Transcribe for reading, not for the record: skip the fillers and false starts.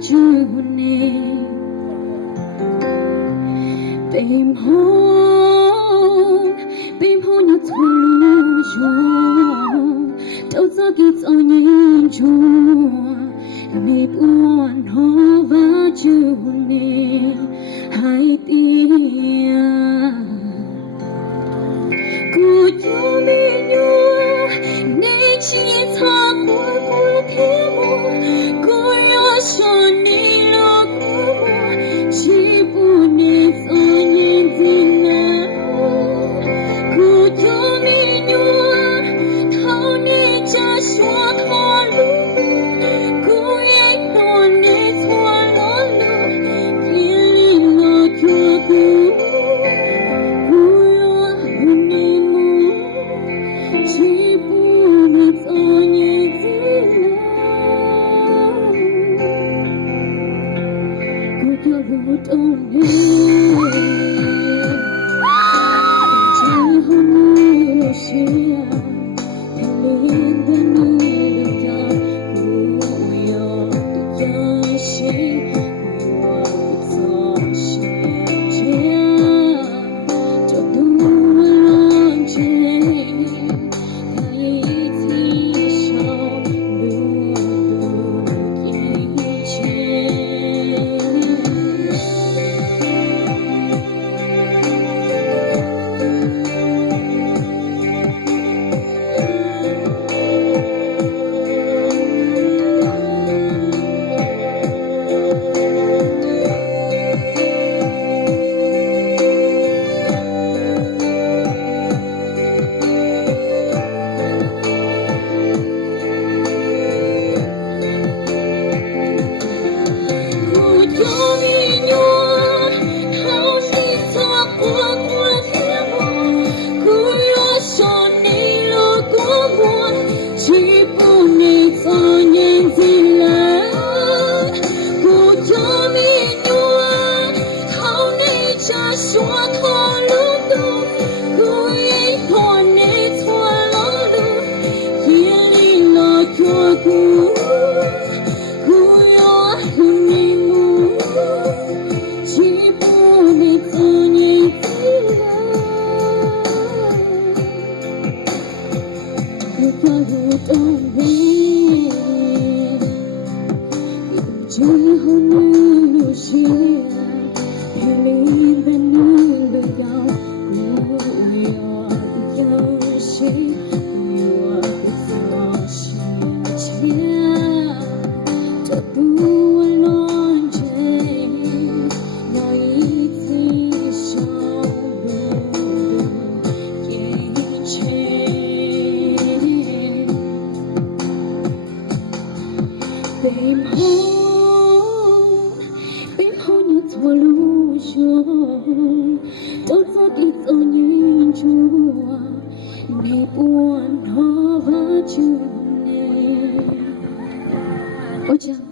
june Bim home na thulu jo Đâu cho kịp cho nhìn chua Nếp uốn ho va june Hai tia Cô cho mi nhua Này chỉ thả của thế mùa Cô yo cho ni lo của mùa Chỉ bu ni cho nhìn tình nào Cô cho mi nhua Thao ni cha xóa thọ lũ Cô ấy nó nê thua lỗ lũ Kia li lo chua cô Bim hôn như thua lũ rồi Đâu cho kịp cho nhìn chua Này buồn ho va chune Ôi chàng